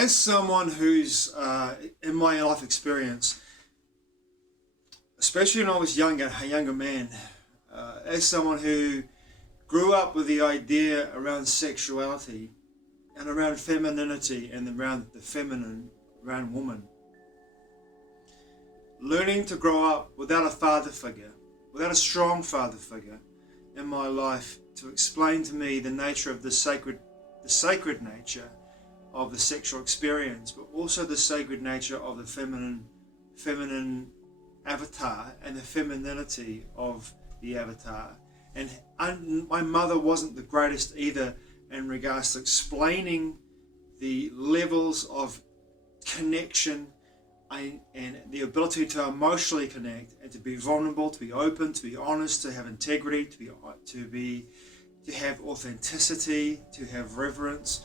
As someone who's in my life experience, especially when I was younger, a younger man, as someone who grew up with the idea around sexuality and around femininity and around the feminine, around woman, learning to grow up without a father figure, without a strong father figure in my life to explain to me the nature of the sacred nature of the sexual experience, but also the sacred nature of the feminine avatar and the femininity of the avatar. And my mother wasn't the greatest either in regards to explaining the levels of connection and the ability to emotionally connect and to be vulnerable, to be open, to be honest, to have integrity, to have authenticity, to have reverence.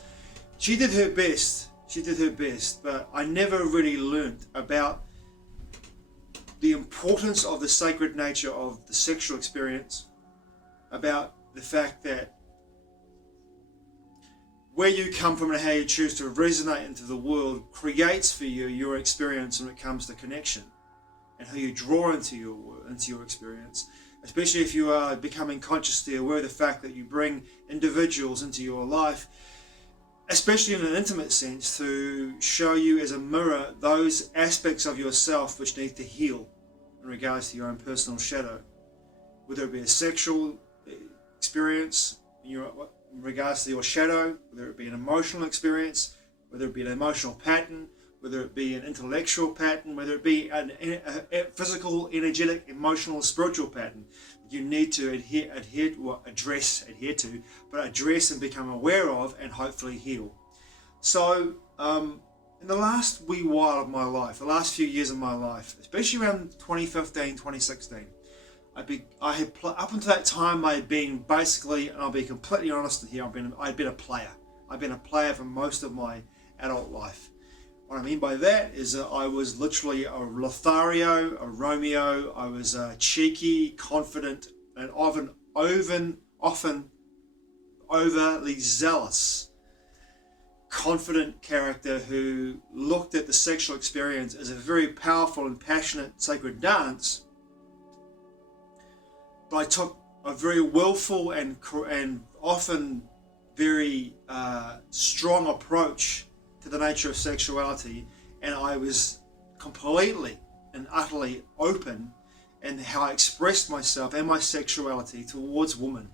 She did her best. She did her best, but I never really learnt about the importance of the sacred nature of the sexual experience, about the fact that where you come from and how you choose to resonate into the world creates for you your experience when it comes to connection and who you draw into your experience, especially if you are becoming consciously aware of the fact that you bring individuals into your life, especially in an intimate sense, to show you as a mirror those aspects of yourself which need to heal in regards to your own personal shadow, whether it be a sexual experience in regards to your shadow, whether it be an emotional experience, whether it be an emotional pattern, whether it be an intellectual pattern, whether it be a physical, energetic, emotional, spiritual pattern. You need to address and become aware of and hopefully heal. So in the last wee while of my life, the last few years of my life, especially around 2015, 2016, up until that time I had been basically, and I'll be completely honest here, I'd been a player. I've been a player for most of my adult life. What I mean by that is that I was literally a Lothario, a Romeo. I was a cheeky, confident, and often overly zealous, confident character who looked at the sexual experience as a very powerful and passionate sacred dance. But I took a very willful and often very strong approach to the nature of sexuality, and I was completely and utterly open in how I expressed myself and my sexuality towards women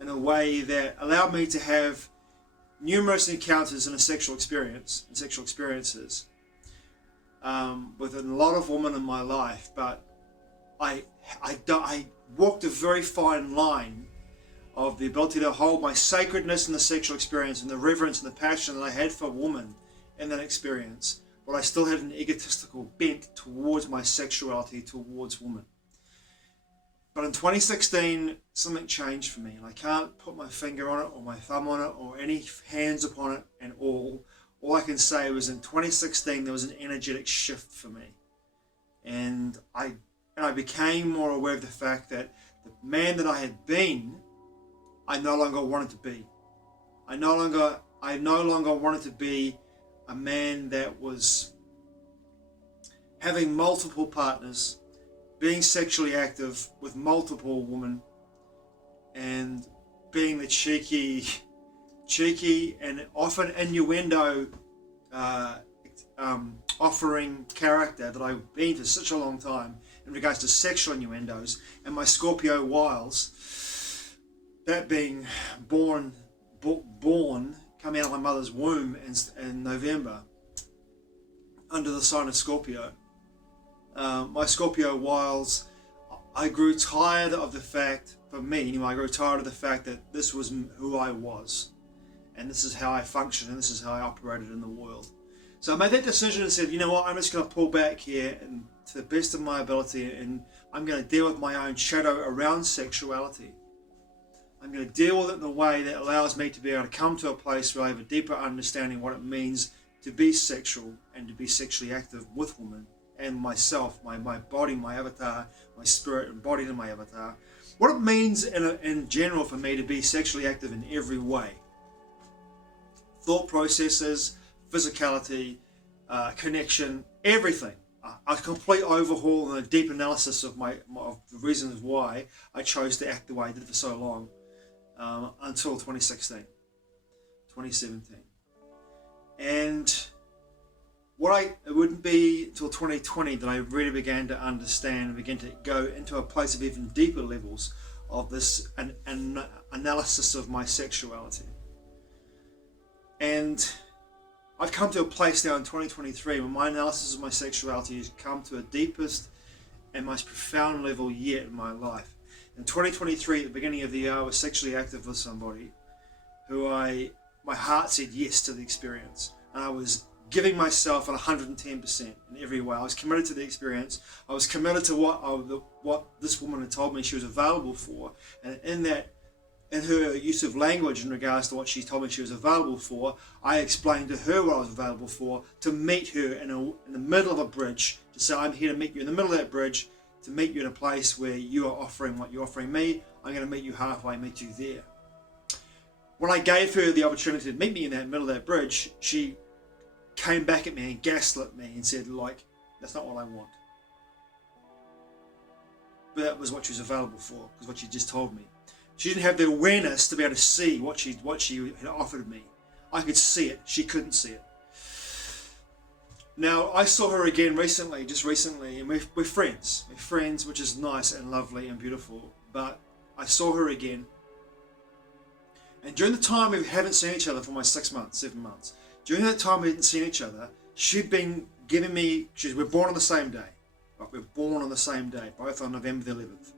in a way that allowed me to have numerous encounters in sexual experiences with a lot of women in my life. But I walked a very fine line of the ability to hold my sacredness in the sexual experience and the reverence and the passion that I had for women in that experience, but I still had an egotistical bent towards my sexuality towards women. But in 2016, something changed for me, and I can't put my finger on it or my thumb on it or any hands upon it and all. All I can say was in 2016 there was an energetic shift for me, and I became more aware of the fact that the man that I had been, I no longer wanted to be. I no longer wanted to be a man that was having multiple partners, being sexually active with multiple women, and being the cheeky and often innuendo offering character that I've been for such a long time in regards to sexual innuendos, and my Scorpio wiles, that being born coming out of my mother's womb in November under the sign of Scorpio. My Scorpio wiles, I grew tired of the fact, for me anyway, I grew tired of the fact that this was who I was, and this is how I functioned, and this is how I operated in the world. So I made that decision and said, you know what, I'm just going to pull back here and to the best of my ability, and I'm going to deal with my own shadow around sexuality. I'm going to deal with it in a way that allows me to be able to come to a place where I have a deeper understanding of what it means to be sexual and to be sexually active with women and myself, my body, my avatar, my spirit embodied in my avatar. What it means in general for me to be sexually active in every way. Thought processes, physicality, connection, everything. A complete overhaul and a deep analysis of of the reasons why I chose to act the way I did for so long, until 2016, 2017. And it wouldn't be until 2020 that I really began to understand and began to go into a place of even deeper levels of this an analysis of my sexuality. And I've come to a place now in 2023 where my analysis of my sexuality has come to a deepest and most profound level yet in my life. In 2023, at the beginning of the year, I was sexually active with somebody who my heart said yes to the experience. And I was giving myself at 110% in every way. I was committed to the experience. I was committed to what this woman had told me she was available for. And in her use of language in regards to what she told me she was available for, I explained to her what I was available for, to meet her in the middle of a bridge, to say, I'm here to meet you in the middle of that bridge, to meet you in a place where you are offering what you're offering me. I'm going to meet you halfway, meet you there. When I gave her the opportunity to meet me in that middle of that bridge, she came back at me and gaslit me and said, like, that's not what I want. But that was what she was available for, because what she just told me. She didn't have the awareness to be able to see what she had offered me. I could see it. She couldn't see it. Now, I saw her again just recently, and we're friends. We're friends, which is nice and lovely and beautiful. But I saw her again. And during the time we haven't seen each other for my 7 months, during that time we hadn't seen each other, she'd been giving me, we're born on the same day. Right? We're born on the same day, both on November the 11th.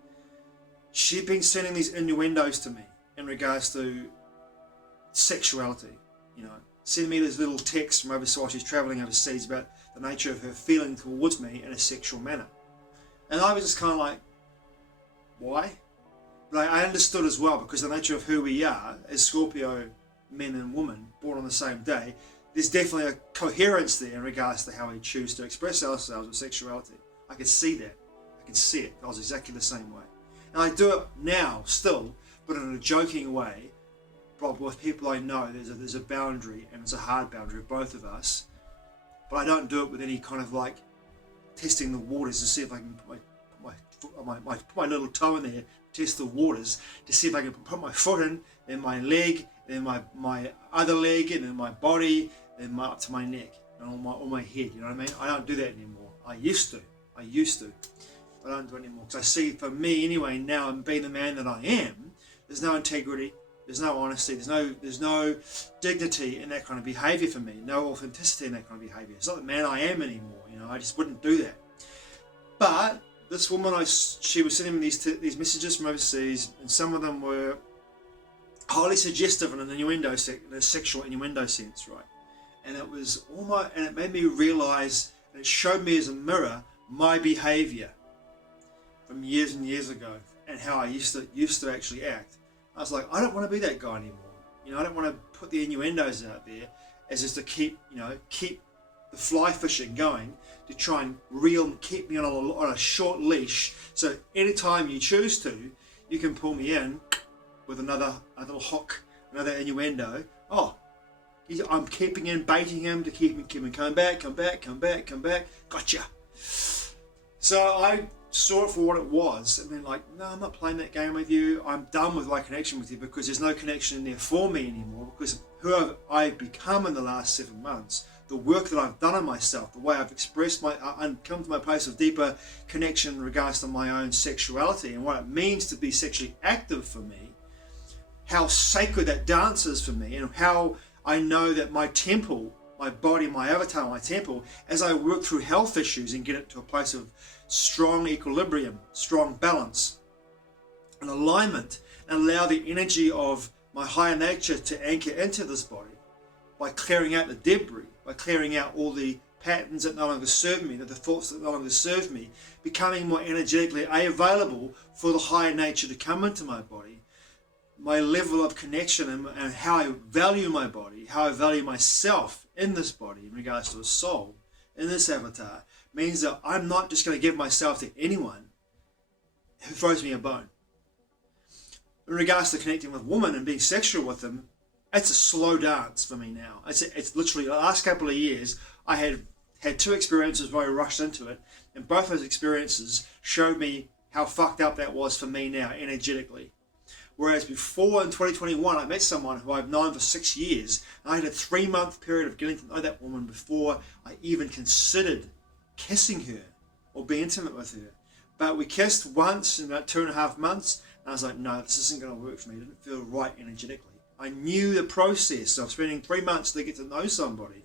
She'd been sending these innuendos to me in regards to sexuality, sending me these little texts from overseas while she's traveling overseas about the nature of her feeling towards me in a sexual manner. And I was just kind of like, why? But I understood as well, because the nature of who we are as Scorpio men and women born on the same day, there's definitely a coherence there in regards to how we choose to express ourselves with sexuality. I could see that. I could see it. I was exactly the same way. And I do it now, still, but in a joking way. But with people I know, there's a boundary, and it's a hard boundary of both of us. But I don't do it with any kind of like testing the waters to see if I can put my little toe in there, test the waters, to see if I can put my foot in, then my leg, then my other leg, and then my body, then up to my neck, and on my head. You know what I mean? I don't do that anymore. I used to. But I don't do it anymore, because I see, for me anyway, now, and being the man that I am, there's no integrity, there's no honesty, there's no dignity in that kind of behaviour for me, no authenticity in that kind of behaviour. It's not the man I am anymore. I just wouldn't do that. But this woman, she was sending me these messages from overseas, and some of them were highly suggestive in an innuendo, in a sexual innuendo sense, right? And it was and it made me realise, and it showed me as a mirror my behaviour from years and years ago, and how I used to actually act. I was like, I don't want to be that guy anymore. I don't want to put the innuendos out there as just to keep the fly fishing going, to try and keep me on a short leash. So anytime you choose to, you can pull me in with a little hook, another innuendo. Oh, I'm baiting him to keep him come back. Gotcha. So I saw it for what it was, and then like, no, I'm not playing that game with you. I'm done with my connection with you, because there's no connection in there for me anymore, because of who I've become in the last 7 months, the work that I've done on myself, the way I've expressed and come to my place of deeper connection in regards to my own sexuality and what it means to be sexually active for me, how sacred that dance is for me, and how I know that my temple, my body, my avatar, my temple, as I work through health issues and get it to a place of strong equilibrium, strong balance and alignment, and allow the energy of my higher nature to anchor into this body by clearing out the debris, by clearing out all the patterns that no longer serve me, the thoughts that no longer serve me, becoming more energetically available for the higher nature to come into my body. My level of connection and how I value my body, how I value myself in this body in regards to a soul, in this avatar, means that I'm not just going to give myself to anyone who throws me a bone. In regards to connecting with women and being sexual with them, it's a slow dance for me now. It's literally the last couple of years I had two experiences where I rushed into it, and both those experiences showed me how fucked up that was for me now energetically. Whereas before in 2021 I met someone who I've known for 6 years, and I had a 3-month period of getting to know that woman before I even considered kissing her or being intimate with her. But we kissed once in about 2.5 months, and I was like, no, this isn't going to work for me. It didn't feel right energetically. I knew the process of spending 3 months to get to know somebody.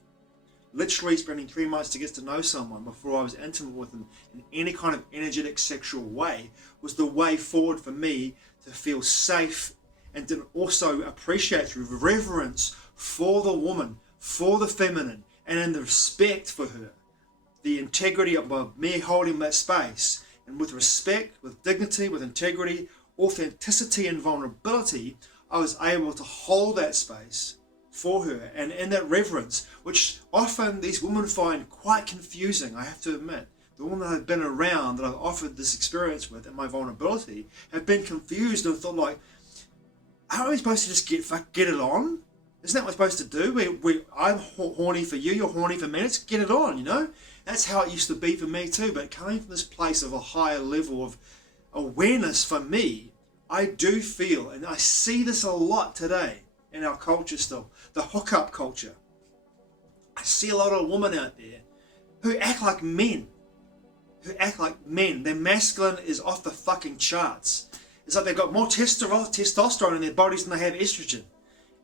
Literally spending 3 months to get to know someone before I was intimate with them in any kind of energetic sexual way was the way forward for me to feel safe, and to also appreciate through reverence for the woman, for the feminine, and in the respect for her. The integrity of me holding that space, and with respect, with dignity, with integrity, authenticity and vulnerability, I was able to hold that space for her, and in that reverence, which often these women find quite confusing, I have to admit. The women that I've been around, that I've offered this experience with, and my vulnerability, have been confused and thought like, aren't we supposed to just get it on? Isn't that what we're supposed to do? I'm horny for you, you're horny for me, let's get it on, you know? That's how it used to be for me too, but coming from this place of a higher level of awareness for me, I do feel, and I see this a lot today in our culture still, the hookup culture. I see a lot of women out there who act like men. Their masculine is off the fucking charts. It's like they've got more testosterone in their bodies than they have estrogen.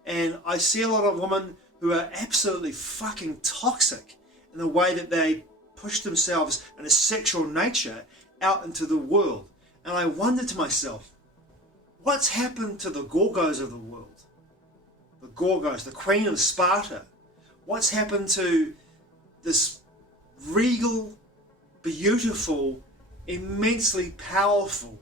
And I see a lot of women who are absolutely fucking toxic in the way that they push themselves in a sexual nature out into the world. And I wonder to myself, what's happened to the Gorgos of the world? The Gorgos, the Queen of Sparta. What's happened to this regal, beautiful, immensely powerful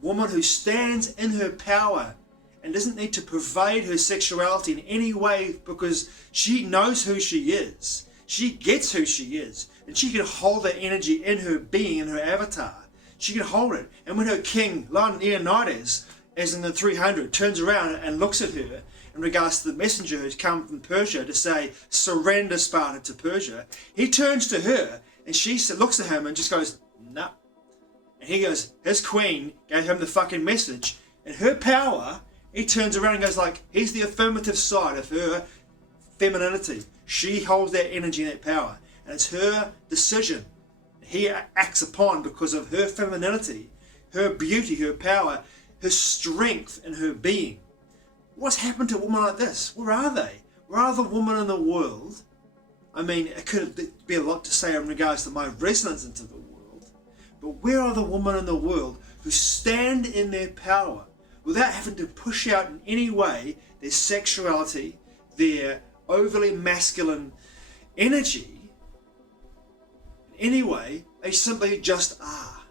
woman who stands in her power and doesn't need to pervade her sexuality in any way because she knows who she is. She gets who she is, and she can hold that energy in her being, in her avatar. She can hold it. And when her king, Leonidas, as in the 300, turns around and looks at her in regards to the messenger who's come from Persia to say, surrender Sparta to Persia, he turns to her and she looks at him and just goes, nah. And he goes, his queen gave him the fucking message. And her power, he turns around and goes like, here's the affirmative side of her femininity. She holds that energy and that power. And it's her decision he acts upon because of her femininity, her beauty, her power, her strength and her being. What's happened to a woman like this? Where are they? Where are the women in the world? I mean, it could be a lot to say in regards to my resonance into the world, but where are the women in the world who stand in their power without having to push out in any way their sexuality, their overly masculine energy? In any way, they simply just are.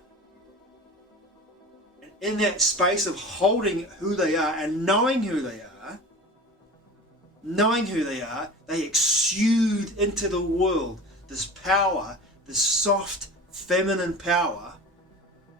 And in that space of holding who they are and knowing who they are, they exude into the world this power, this soft feminine power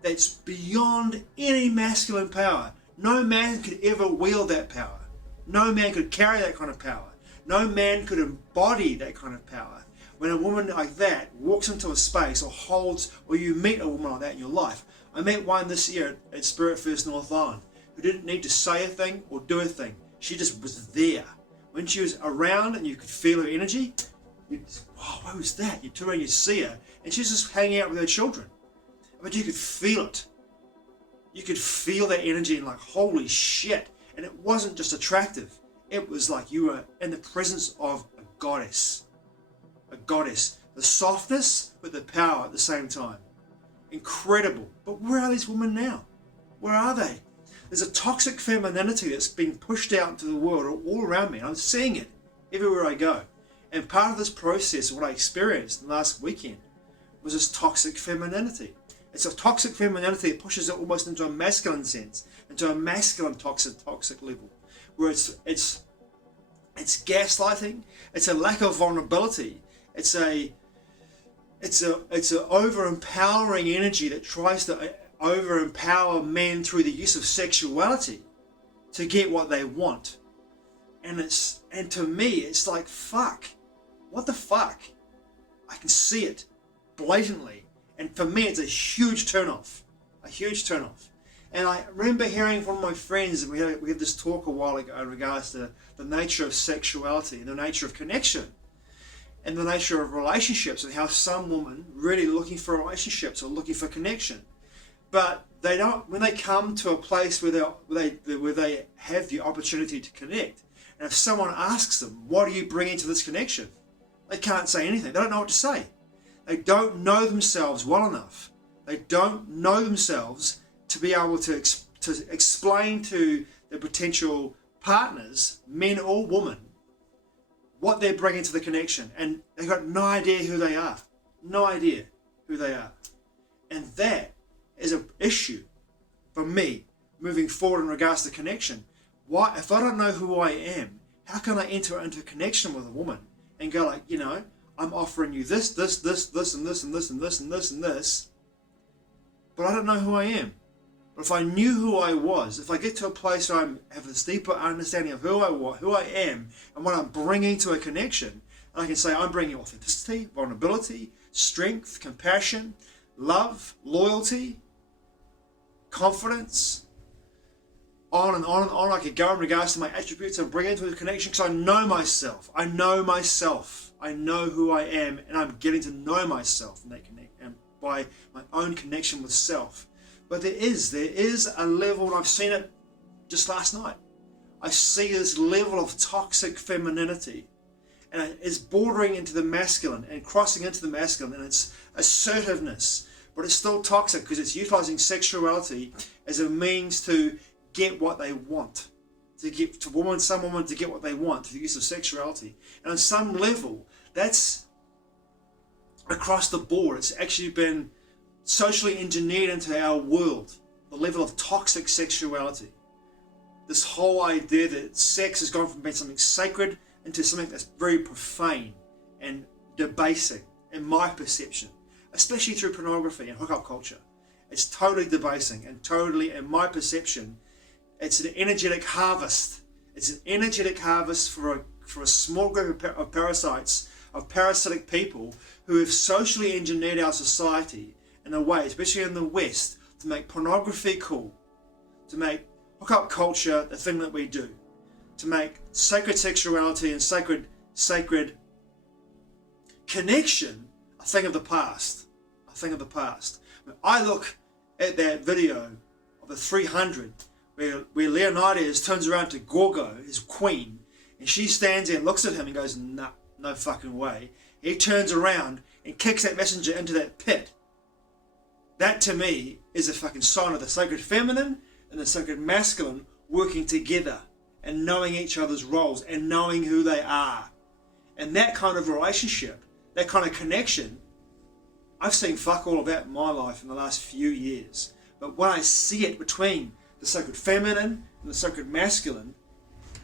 that's beyond any masculine power. No man could ever wield that power. No man could carry that kind of power. No man could embody that kind of power. When a woman like that walks into a space or holds, or you meet a woman like that in your life. I met one this year at Spirit First North Island who didn't need to say a thing or do a thing. She just was there. When she was around and you could feel her energy, you'd say, wow, what was that? You turn around, you see her, and she's just hanging out with her children. But you could feel it. You could feel that energy and like, holy shit. And it wasn't just attractive. It was like you were in the presence of a goddess. A goddess. The softness, but the power at the same time. Incredible. But where are these women now? Where are they? There's a toxic femininity that's being pushed out into the world all around me. And I'm seeing it everywhere I go. And part of this process, what I experienced last weekend, was this toxic femininity. It's a toxic femininity that pushes it almost into a masculine sense, into a masculine toxic level, where it's gaslighting, it's a lack of vulnerability, it's a over empowering energy that tries to over empower men through the use of sexuality to get what they want. and to me it's like, fuck, what the fuck? I can see it blatantly, and for me it's a huge turn off. And I remember hearing from my friends, we had this talk a while ago in regards to the nature of sexuality and the nature of connection and the nature of relationships, and how some women really looking for relationships or looking for connection, but they don't, when they come to a place where they have the opportunity to connect, and if someone asks them, what do you bring into this connection? They can't say anything. They don't know what to say. They don't know themselves well enough. They don't know themselves to be able to explain to their potential partners, men or women, what they're bringing to the connection. And they've got no idea who they are. No idea who they are. And that is an issue for me moving forward in regards to connection. Why, if I don't know who I am, how can I enter into a connection with a woman and go like, I'm offering you this, and this, and this, and this, and this, and this, and this, but I don't know who I am. But if I knew who I was, if I get to a place where I have this deeper understanding of who I am, and what I'm bringing to a connection, and I can say I'm bringing authenticity, vulnerability, strength, compassion, love, loyalty, confidence, on and on and on. I could go in regards to my attributes and bring into a connection because I know myself. I know who I am, and I'm getting to know myself in that and by my own connection with self. But there is a level, and I've seen it just last night. I see this level of toxic femininity, and it's bordering into the masculine and crossing into the masculine, and it's assertiveness, but it's still toxic because it's utilizing sexuality as a means to get what they want, to get to some woman to get what they want through the use of sexuality. And on some level, that's across the board. It's actually been socially engineered into our world, the level of toxic sexuality. This whole idea that sex has gone from being something sacred into something that's very profane and debasing, in my perception, especially through pornography and hookup culture. It's totally debasing, and totally, in my perception, it's an energetic harvest. It's an energetic harvest for a small group of parasites, of parasitic people who have socially engineered our society in a way, especially in the West, to make pornography cool, to make hookup culture the thing that we do, to make sacred sexuality and sacred connection a thing of the past. When I look at that video of the 300 where Leonidas turns around to Gorgo, his queen, and she stands there and looks at him and goes, nah, no fucking way. He turns around and kicks that messenger into that pit. That to me is a fucking sign of the sacred feminine and the sacred masculine working together and knowing each other's roles and knowing who they are. And that kind of relationship, that kind of connection, I've seen fuck all of that in my life in the last few years. But when I see it between the sacred feminine and the sacred masculine,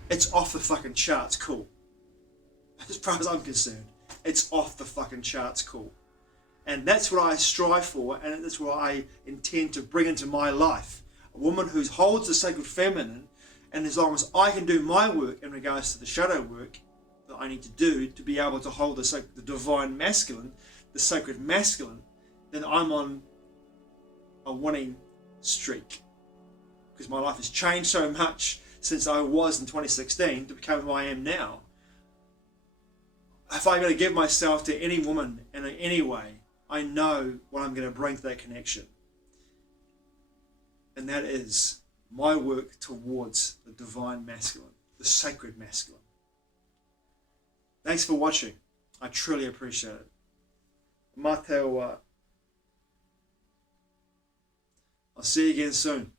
it's off the fucking charts cool. As far as I'm concerned, it's off the fucking charts cool. And that's what I strive for, and that's what I intend to bring into my life. A woman who holds the sacred feminine, and as long as I can do my work in regards to the shadow work that I need to do to be able to hold the divine masculine, the sacred masculine, then I'm on a winning streak. Because my life has changed so much since I was in 2016 to become who I am now. If I'm going to give myself to any woman in any way, I know what I'm going to bring to that connection. And that is my work towards the divine masculine, the sacred masculine. Thanks for watching. I truly appreciate it. Mā te wa. I'll see you again soon.